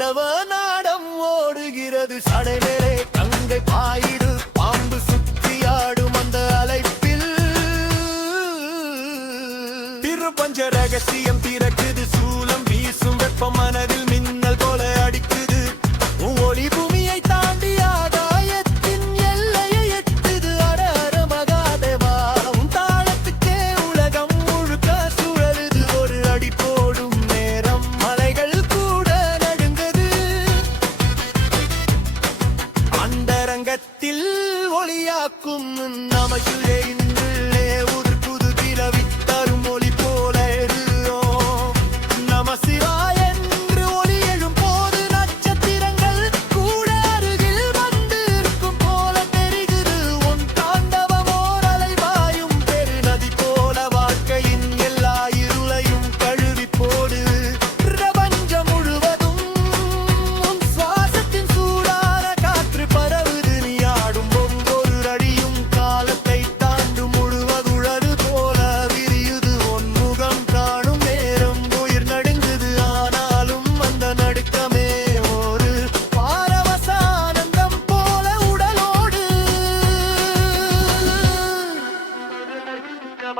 தாண்டவ நாடம் ஓடுகிறது. சடை மேலே தங்கை பாயிடு பாம்பு சுத்தி ஆடும் அந்த அலைப்பில் திருப்பஞ்ச ரகசியம் திறக்குது சூலம் வீசும் வெப்ப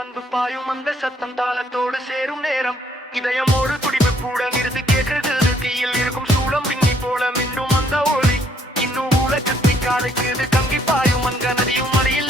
அன்பு பாயும் அந்த சத்தம் தாளத்தோடு சேரும் நேரம். இதயமோடு துடிப்பு கூட நிறுத்தி கேட்கிறது தீயில் இருக்கும் சூளம் பின்னி போல மின்னும் அந்த ஒளி. இன்னும் ஊழ உலகத்தை காலக்கு கங்கி பாயும் அங்க நதியும் மலையில்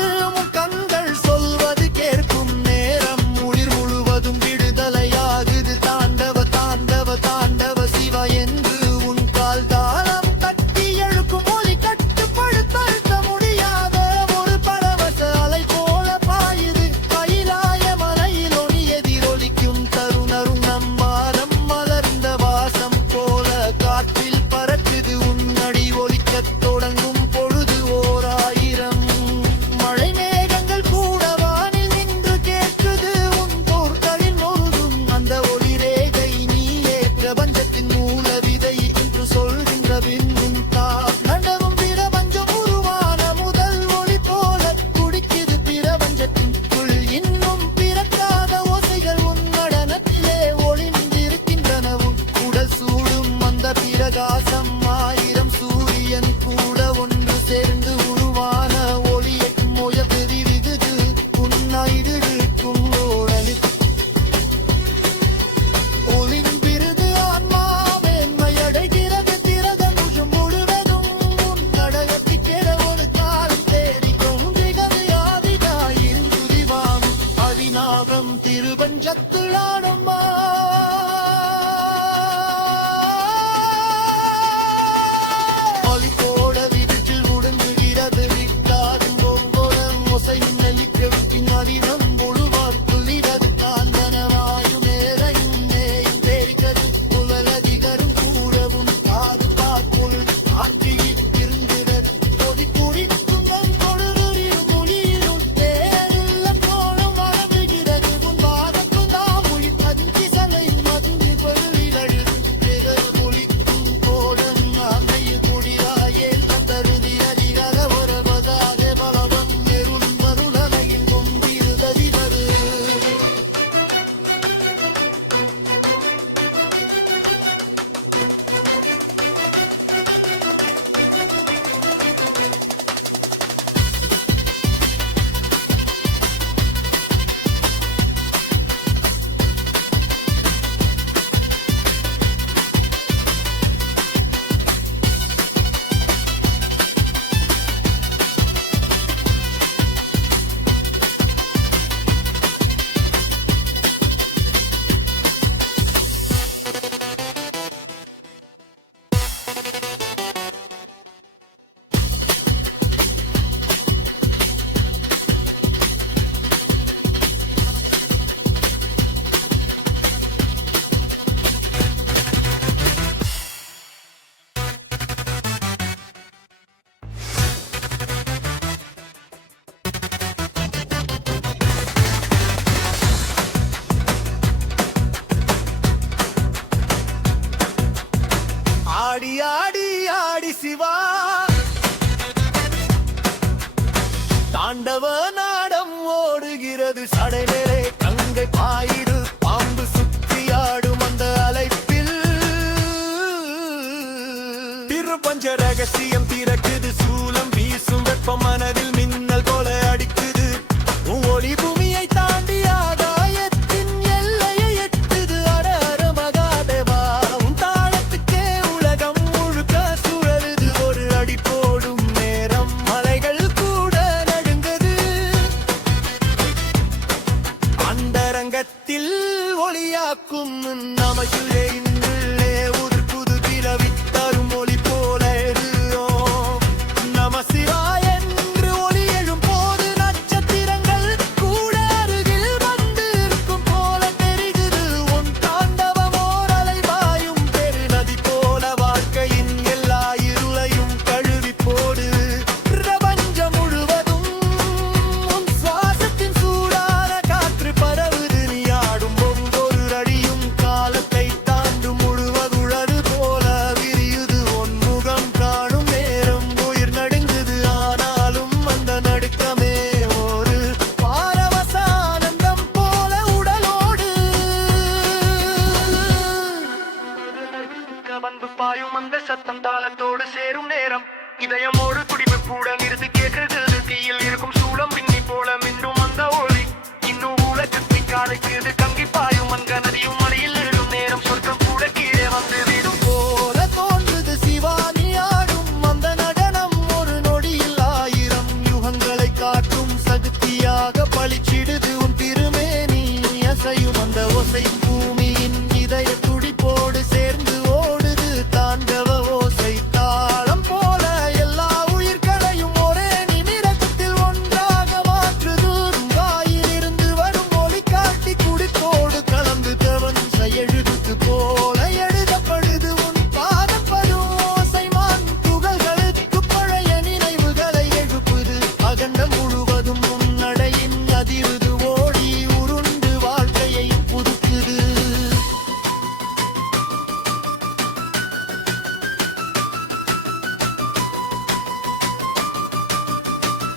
ஆண்டவ நாடம் ஓடுகிறது. சடைநிலை தங்கை பாயிடு பாம்பு சுத்தியாடும் அந்த அழைப்பில். திருப்பஞ்ச ரகசியம் திறக்குது. சூலம் வீசும் வெப்ப மனதில் பார்க்க வந்து பாயும் அந்த சத்தம் தாளத்தோடு சேரும் நேரம். இதயமோடு துடிப்பு கூட நிறுத்து கேட்கிறது தீயில் இருக்கும் சூளம் பின்னி போல மின்னும் அந்த ஒளி. இன்னும் உலகத்தை காலைக்குது தங்கி பாயும் அங்க நதியும் மலையில்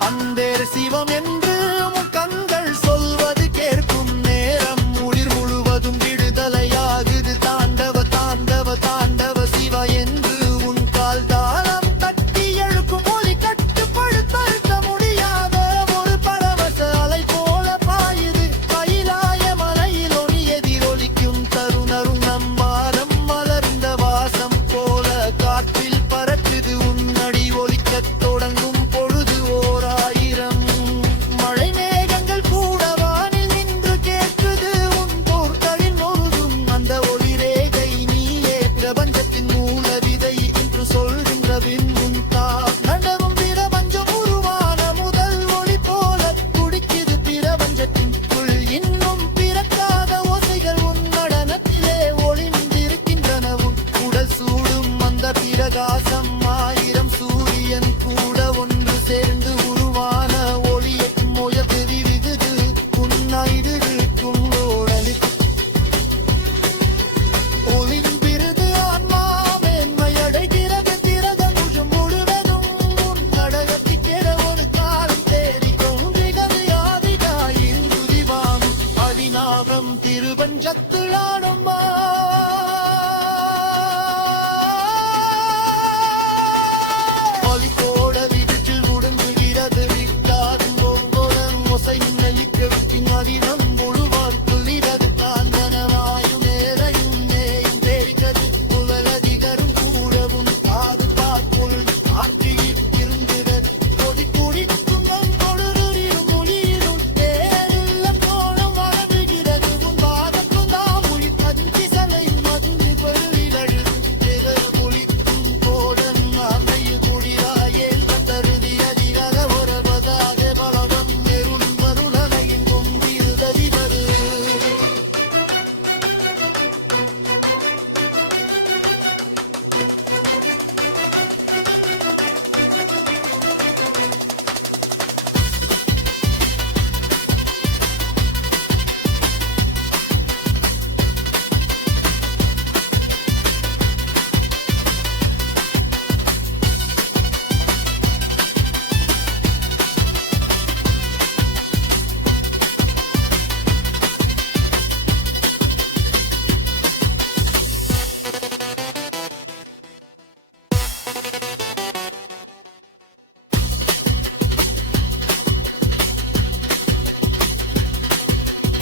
அந்தேர் சிவம் என்ற